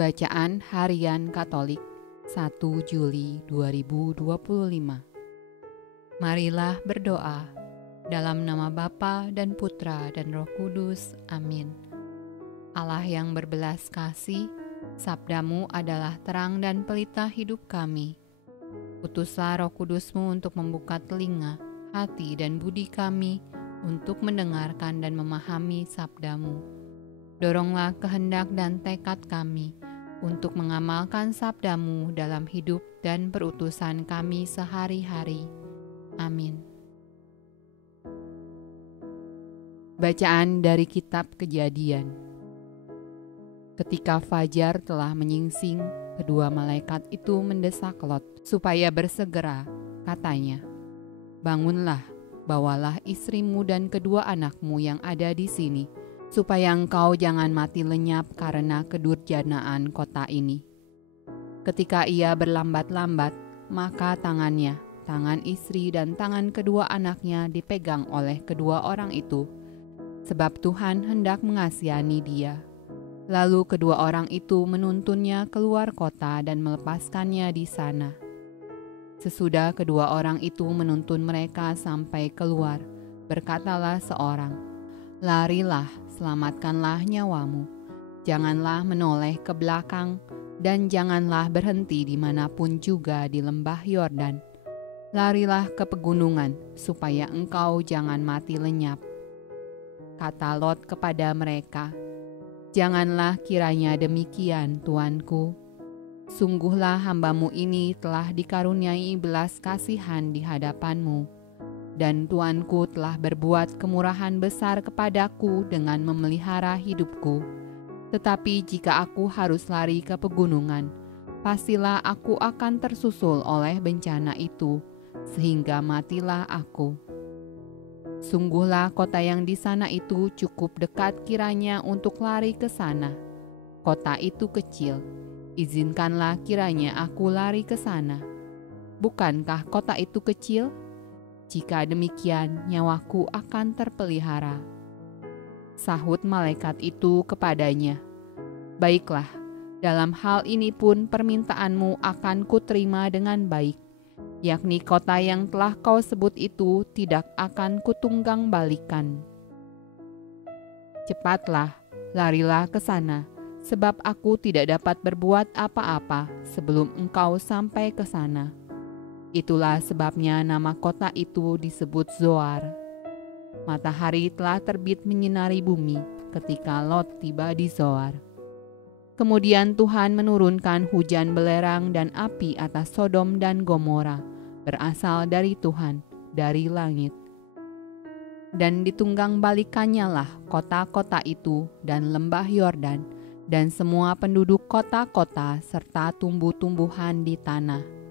Bacaan Harian Katolik 1 Juli 2025. Marilah berdoa dalam nama Bapa dan Putra dan Roh Kudus. Amin. Allah yang berbelas kasih, sabdamu adalah terang dan pelita hidup kami. Utuslah Roh Kudusmu untuk membuka telinga, hati dan budi kami untuk mendengarkan dan memahami sabdamu. Doronglah kehendak dan tekad kami untuk mengamalkan sabdamu dalam hidup dan perutusan kami sehari-hari. Amin. Bacaan dari Kitab Kejadian. Ketika fajar telah menyingsing, kedua malaikat itu mendesak Lot supaya bersegera. Katanya, "Bangunlah, bawalah istrimu dan kedua anakmu yang ada di sini, supaya engkau jangan mati lenyap karena kedurjanaan kota ini." Ketika ia berlambat-lambat, maka tangan istri dan tangan kedua anaknya dipegang oleh kedua orang itu, sebab Tuhan hendak mengasihani dia. Lalu kedua orang itu menuntunnya keluar kota dan melepaskannya di sana. Sesudah kedua orang itu menuntun mereka sampai keluar, berkatalah seorang, "Larilah, selamatkanlah nyawamu. Janganlah menoleh ke belakang, dan janganlah berhenti dimanapun juga di lembah Yordan. Larilah ke pegunungan, supaya engkau jangan mati lenyap." Kata Lot kepada mereka, "Janganlah kiranya demikian, tuanku. Sungguhlah hambamu ini telah dikaruniai belas kasihan di hadapanmu, dan tuanku telah berbuat kemurahan besar kepadaku dengan memelihara hidupku. Tetapi jika aku harus lari ke pegunungan, pastilah aku akan tersusul oleh bencana itu, sehingga matilah aku. Sungguhlah kota yang di sana itu cukup dekat kiranya untuk lari ke sana. Kota itu kecil, izinkanlah kiranya aku lari ke sana. Bukankah kota itu kecil? Jika demikian, nyawaku akan terpelihara." Sahut malaikat itu kepadanya, "Baiklah, dalam hal ini pun permintaanmu akan kuterima dengan baik, yakni kota yang telah kau sebut itu tidak akan kutunggang balikan. Cepatlah, larilah ke sana, sebab aku tidak dapat berbuat apa-apa sebelum engkau sampai ke sana." Itulah sebabnya nama kota itu disebut Zoar. Matahari telah terbit menyinari bumi ketika Lot tiba di Zoar. Kemudian Tuhan menurunkan hujan belerang dan api atas Sodom dan Gomora, berasal dari Tuhan, dari langit. Dan ditunggang balikannya lah kota-kota itu dan lembah Yordan, dan semua penduduk kota-kota serta tumbuh-tumbuhan di tanah.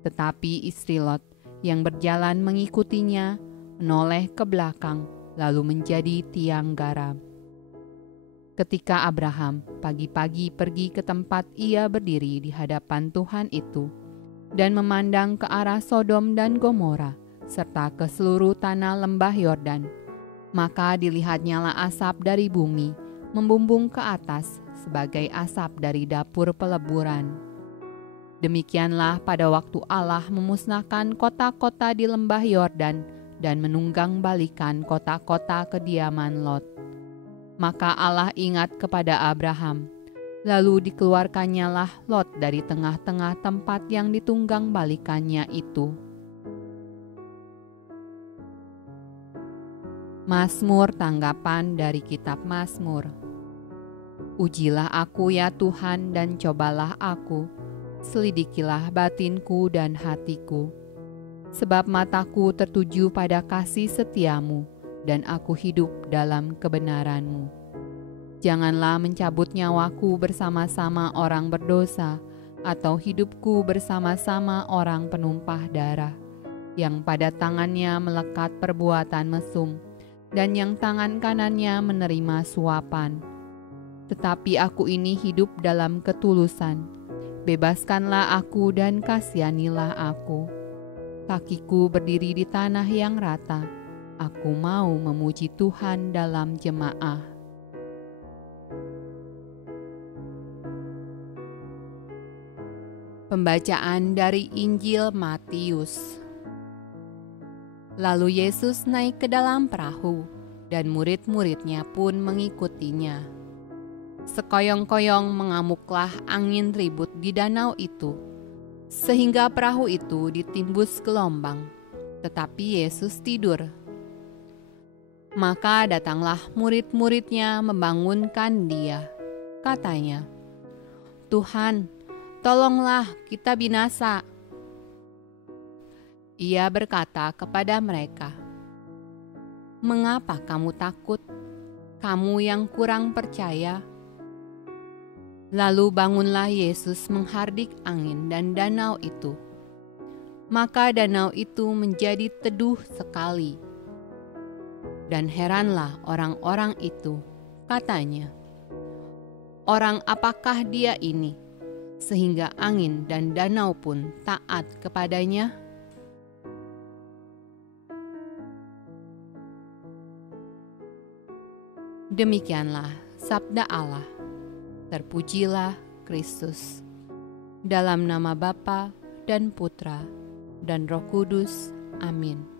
Tetapi istri Lot yang berjalan mengikutinya menoleh ke belakang, lalu menjadi tiang garam. Ketika Abraham pagi-pagi pergi ke tempat ia berdiri di hadapan Tuhan itu, dan memandang ke arah Sodom dan Gomora, serta ke seluruh tanah lembah Yordan, maka dilihatnyalah asap dari bumi membumbung ke atas sebagai asap dari dapur peleburan. Demikianlah pada waktu Allah memusnahkan kota-kota di lembah Yordan dan menunggang balikan kota-kota kediaman Lot. Maka Allah ingat kepada Abraham, lalu dikeluarkannyalah Lot dari tengah-tengah tempat yang ditunggang balikannya itu. Mazmur tanggapan dari Kitab Mazmur. Ujilah aku ya Tuhan dan cobalah aku, selidikilah batinku dan hatiku. Sebab mataku tertuju pada kasih setiamu, dan aku hidup dalam kebenaranmu. Janganlah mencabut nyawaku bersama-sama orang berdosa, atau hidupku bersama-sama orang penumpah darah, yang pada tangannya melekat perbuatan mesum, dan yang tangan kanannya menerima suapan. Tetapi aku ini hidup dalam ketulusan. Bebaskanlah aku dan kasihanilah aku. Kakiku berdiri di tanah yang rata. Aku mau memuji Tuhan dalam jemaah. Pembacaan dari Injil Matius. Lalu Yesus naik ke dalam perahu, dan murid-muridnya pun mengikutinya. Sekoyong-koyong mengamuklah angin ribut di danau itu, sehingga perahu itu ditimbus gelombang, tetapi Yesus tidur. Maka datanglah murid-muridnya membangunkan dia. Katanya, "Tuhan, tolonglah, kita binasa." Ia berkata kepada mereka, "Mengapa kamu takut, kamu yang kurang percaya?" Lalu bangunlah Yesus menghardik angin dan danau itu. Maka danau itu menjadi teduh sekali. Dan heranlah orang-orang itu, katanya, "Orang apakah dia ini, sehingga angin dan danau pun taat kepadanya?" Demikianlah sabda Allah. Terpujilah Kristus. Dalam nama Bapa dan Putra dan Roh Kudus. Amin.